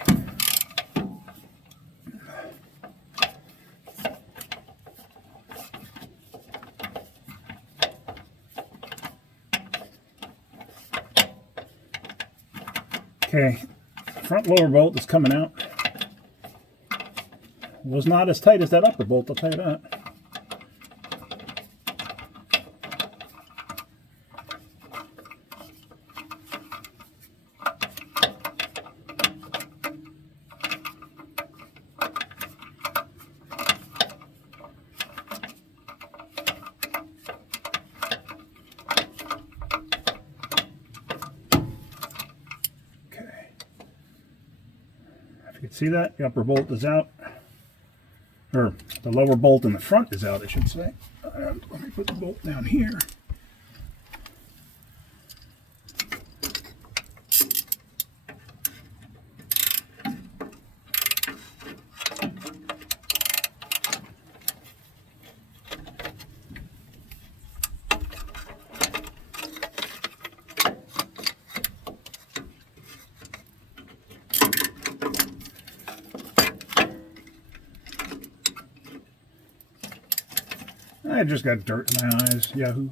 Okay, front lower bolt is coming out. Was not as tight as that upper bolt, I'll tell you that. You can see that the upper bolt is out, or the lower bolt in the front is out, I should say. And let me put the bolt down here. I just got dirt in my eyes. Yahoo.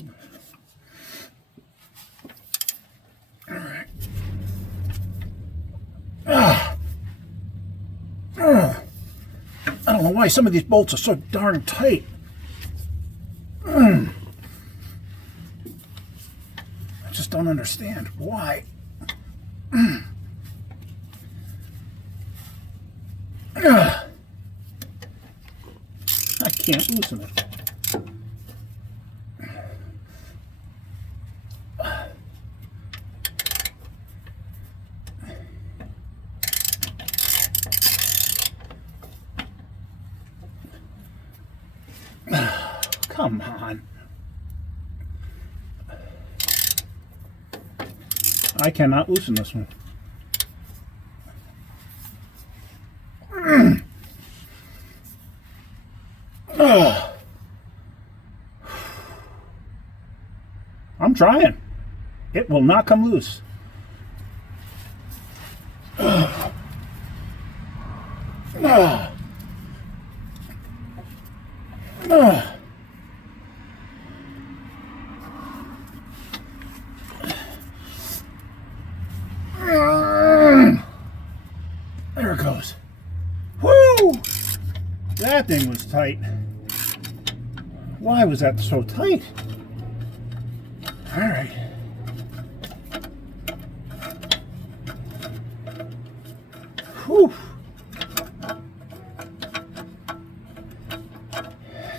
All right. I don't know why some of these bolts are so darn tight. I just don't understand why. I can't loosen it. Come on. I cannot loosen this one. I'm trying. It will not come loose. There it goes. Woo! That thing was tight. Why was that so tight? All right. Whew.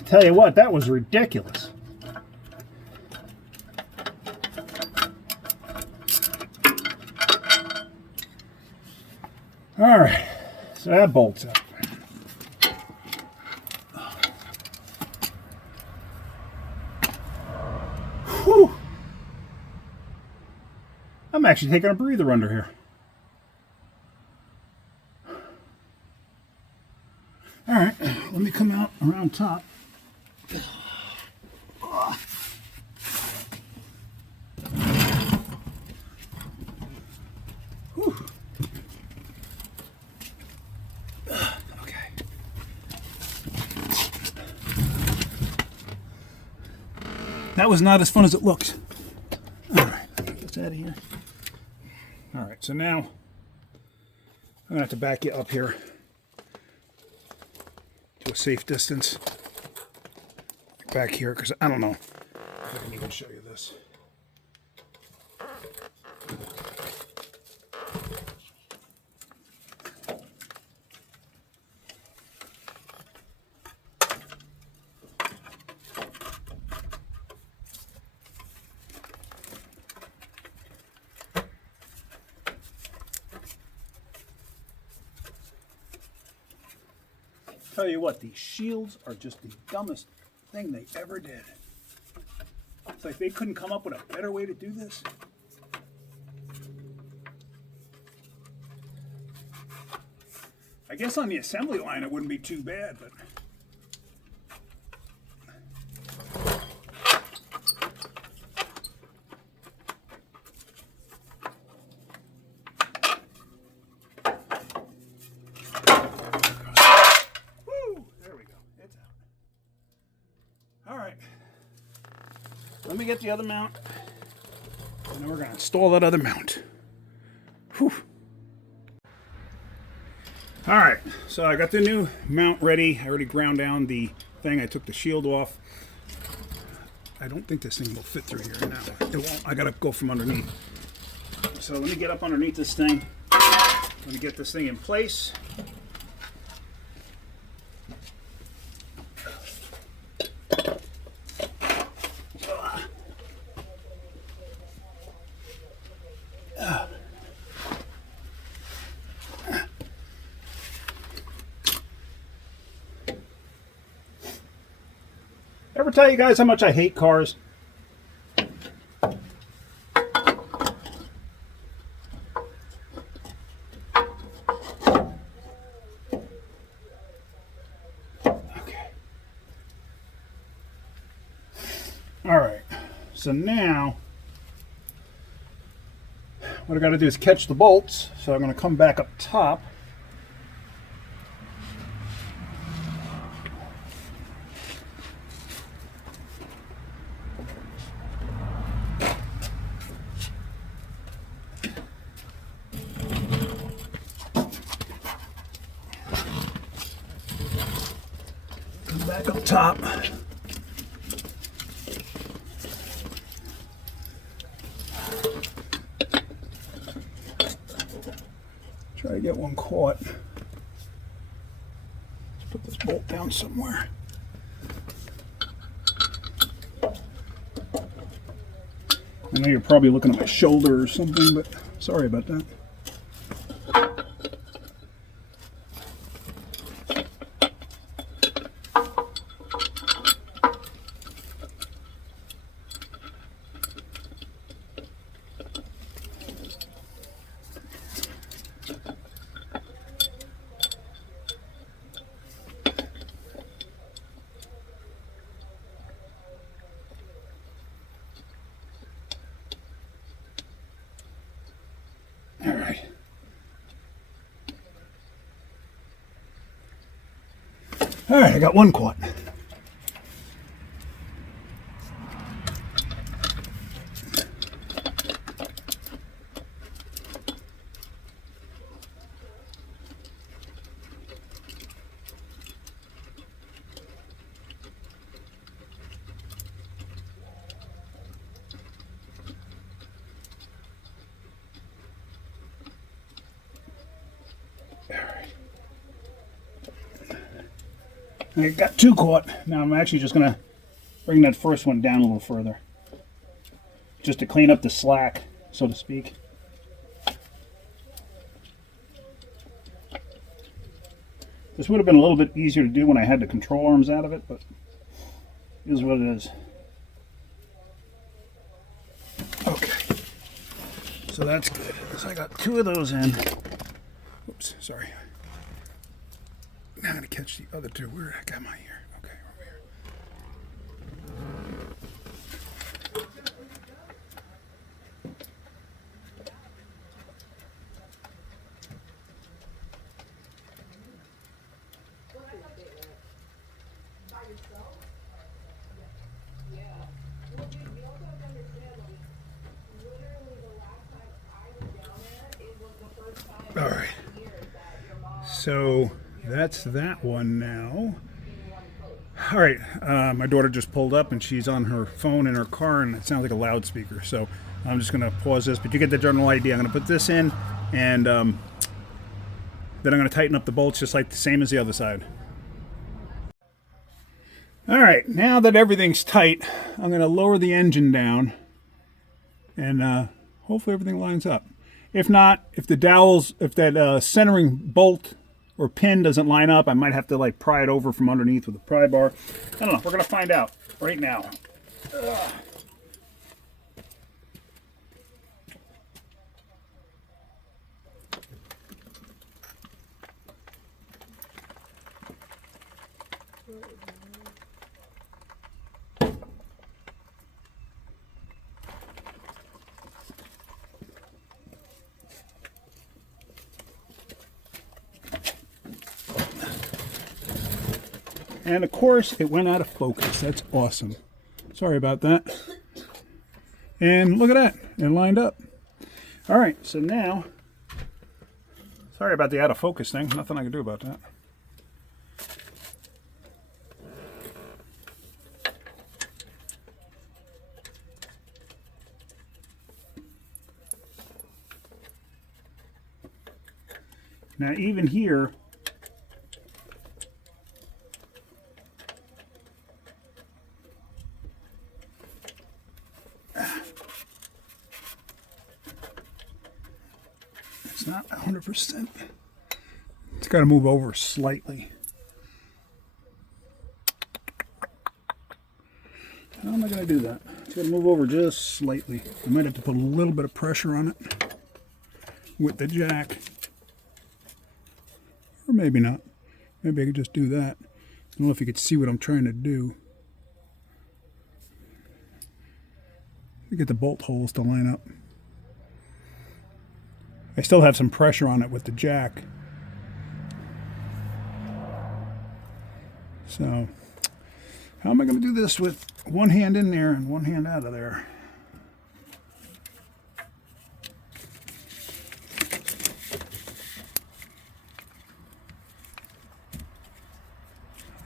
Tell you what, that was ridiculous. All right, so that bolts up. Whew. I'm actually taking a breather under here. All right, let me come out around top. That was not as fun as it looked. All right, get this out of here. All right, so now I'm gonna have to back you up here to a safe distance. Back here, because I don't know if I can even show you this. Tell you what, these shields are just the dumbest thing they ever did. It's like they couldn't come up with a better way to do this. I guess on the assembly line it wouldn't be too bad, but let me get the other mount, and then we're going to install that other mount. Whew. All right, so I got the new mount ready. I already ground down the thing. I took the shield off. I don't think this thing will fit through here now. It won't. I got to go from underneath. So let me get up underneath this thing. Let me get this thing in place. Ever tell you guys how much I hate cars? Alright, so now what I got to do is catch the bolts. So I'm going to come back up top. Come back up top. Try to get one caught. Let's put this bolt down somewhere. I know you're probably looking at my shoulder or something, but sorry about that. All right. All right, I got one caught. I got two caught. Now I'm actually just going to bring that first one down a little further. Just to clean up the slack, so to speak. This would have been a little bit easier to do when I had the control arms out of it, but it is what it is. Okay. So that's good. So I got two of those in. Oops, sorry. Now I'm going to catch the other two. Where the heck am I here? Okay, over here. All right. So that's that one now. All right, my daughter just pulled up and she's on her phone in her car and it sounds like a loudspeaker. So I'm just going to pause this, but you get the general idea. I'm going to put this in and then I'm going to tighten up the bolts just like the same as the other side. All right, now that everything's tight, I'm going to lower the engine down and hopefully everything lines up. If not, if the dowels, if that centering bolt or pin doesn't line up, I might have to like pry it over from underneath with a pry bar. I don't know. We're going to find out right now. Ugh. And of course, it went out of focus. That's awesome. Sorry about that. And look at that. It lined up. All right, so now, sorry about the out of focus thing. Nothing I can do about that. Now, even here, it's not 100%. It's got to move over slightly. How am I going to do that? It's going to move over just slightly. I might have to put a little bit of pressure on it with the jack. Or maybe not. Maybe I could just do that. I don't know if you could see what I'm trying to do. Get the bolt holes to line up. I still have some pressure on it with the jack. So, how am I going to do this with one hand in there and one hand out of there?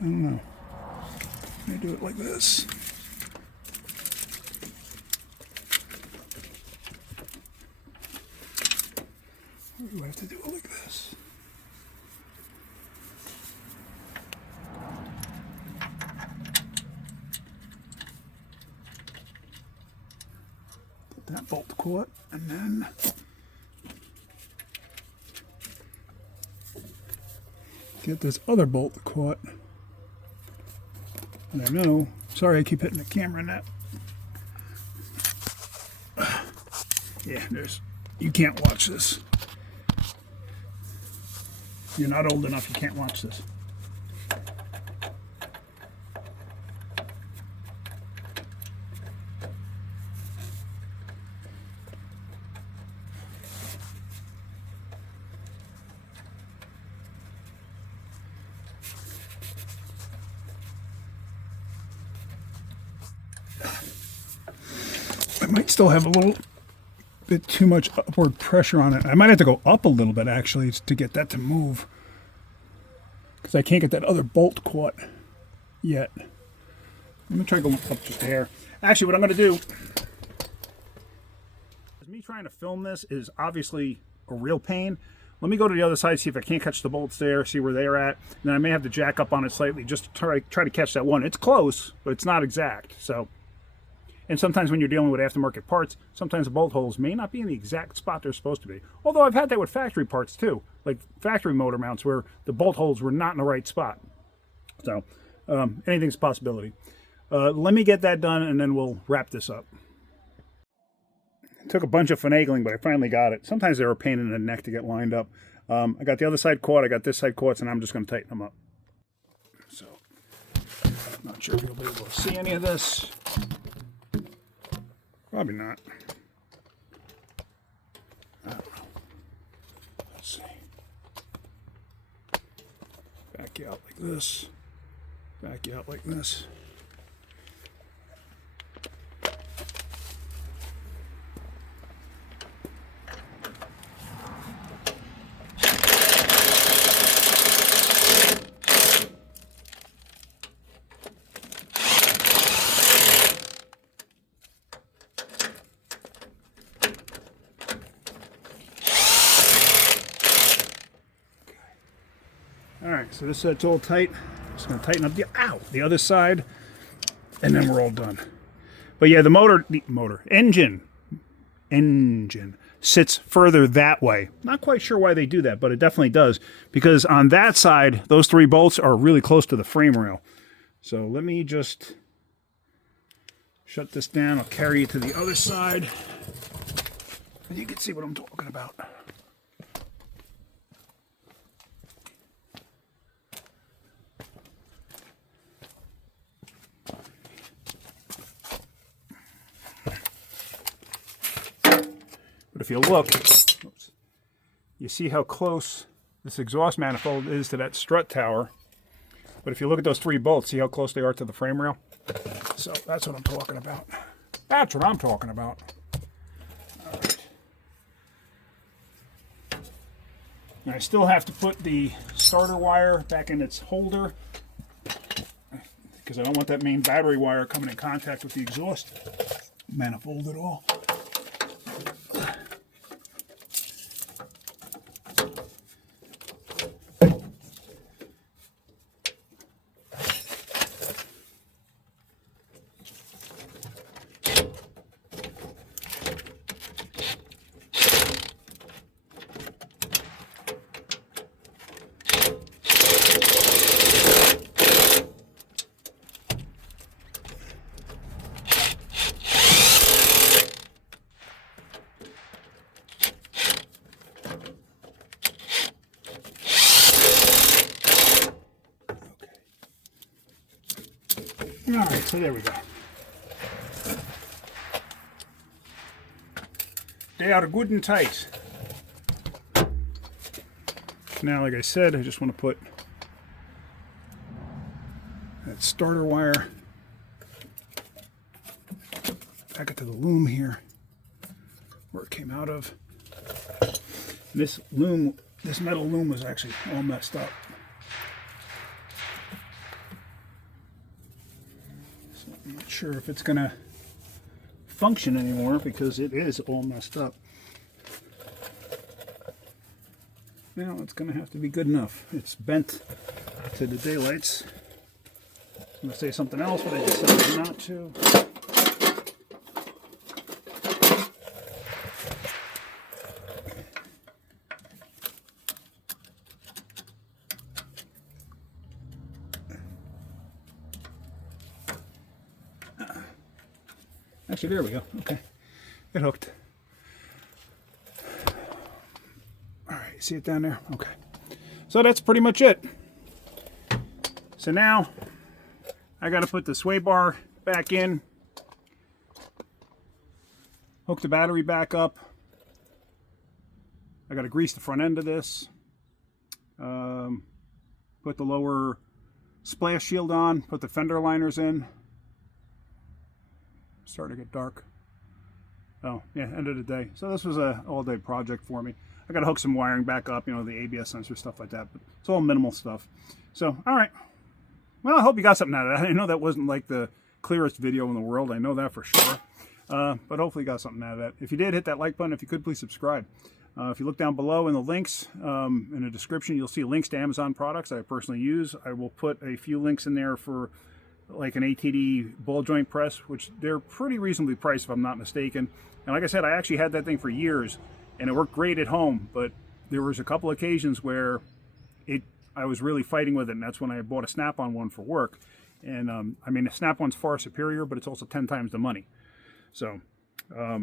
I don't know. Let me do it like this. Or do I have to do it like this? Get that bolt caught, and then get this other bolt caught. And I know, sorry I keep hitting the camera net. Yeah, you can't watch this. You're not old enough, you can't watch this. I might still have a little bit too much upward pressure on it. I might have to go up a little bit actually to get that to move, because I can't get that other bolt caught yet. I'm gonna try going up just a hair. Actually, what I'm gonna do is, me trying to film this is obviously a real pain. Let me go to the other side, see if I can't catch the bolts there, see where they're at. And then I may have to jack up on it slightly just to try to catch that one. It's close, but it's not exact. So. And sometimes when you're dealing with aftermarket parts, sometimes the bolt holes may not be in the exact spot they're supposed to be. Although I've had that with factory parts too, like factory motor mounts where the bolt holes were not in the right spot. So anything's a possibility. Let me get that done and then we'll wrap this up. It took a bunch of finagling, but I finally got it. Sometimes they're a pain in the neck to get lined up. I got the other side caught, I got this side caught, and I'm just going to tighten them up. So, not sure if you'll be able to see any of this. Probably not. I don't know. Let's see. Back you out like this. Back you out like this. Alright, so this side's all tight. Just going to tighten up the other side, and then we're all done. But yeah, the engine sits further that way. Not quite sure why they do that, but it definitely does. Because on that side, those 3 bolts are really close to the frame rail. So let me just shut this down. I'll carry it to the other side, and you can see what I'm talking about. But if you look, oops, you see how close this exhaust manifold is to that strut tower. But if you look at those 3 bolts, see how close they are to the frame rail? So that's what I'm talking about. That's what I'm talking about. All right. And I still have to put the starter wire back in its holder, because I don't want that main battery wire coming in contact with the exhaust manifold at all. All right, so there we go. They are good and tight. Now, like I said, I just want to put that starter wire back into the loom here, where it came out of. This loom, this metal loom was actually all messed up. So I'm not sure if it's gonna function anymore because it is all messed up. Now it's gonna have to be good enough. It's bent to the daylights. I'm gonna say something else, but I decided not to. Actually, there we go. Okay, it hooked. All right, see it down there? Okay. So that's pretty much it. So now I got to put the sway bar back in, hook the battery back up. I got to grease the front end of this. Put the lower splash shield on, put the fender liners in. Starting to get dark. Oh, yeah, end of the day. So this was a all-day project for me. I got to hook some wiring back up, you know, the ABS sensor, stuff like that. But it's all minimal stuff. So, all right. Well, I hope you got something out of that. I know that wasn't like the clearest video in the world. I know that for sure. But hopefully you got something out of that. If you did, hit that like button. If you could, please subscribe. If you look down below in the links, in the description, you'll see links to Amazon products I personally use. I will put a few links in there for like an ATD ball joint press, which they're pretty reasonably priced if I'm not mistaken. And like I said, I actually had that thing for years and it worked great at home, but there was a couple occasions where I was really fighting with it, and that's when I bought a Snap-on one for work. And I mean, the Snap-on's far superior, but it's also 10 times the money. So I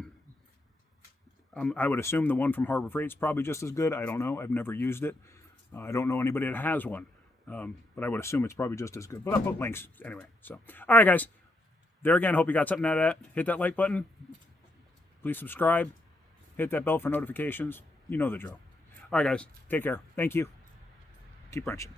would assume the one from Harbor Freight's probably just as good. I don't know. I've never used it. I don't know anybody that has one. But I would assume it's probably just as good. But I'll put links anyway. So, all right, guys. There again, hope you got something out of that. Hit that like button. Please subscribe. Hit that bell for notifications. You know the drill. All right, guys. Take care. Thank you. Keep wrenching.